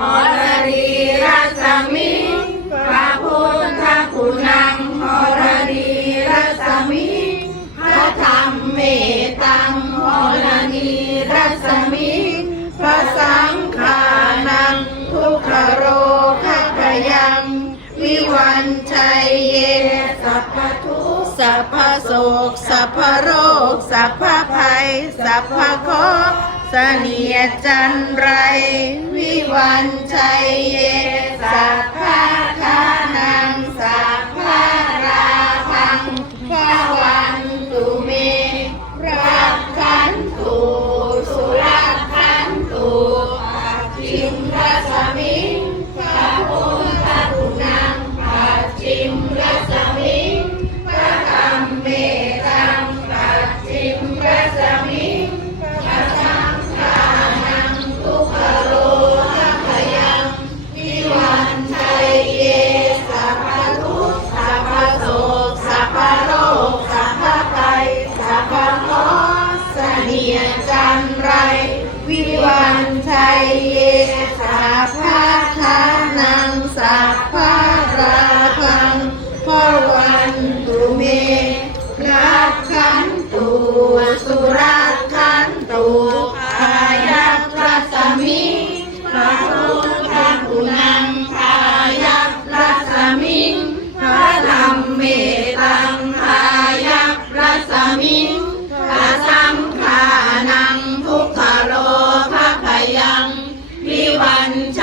อรดีรัสมิงพระพุทธคุณังอรดีรัสมิงพระธรรมเมตังอรดีรัสมิงพระสังฆานังทุกขโรคะกยัง วิวันชัยเยสัพพทุสัพพโศกสัพพโรคสัพพภัยสัพพเคะห์ สเนียจันไร วิวันชัยเยสัพพะคานัง วิวันช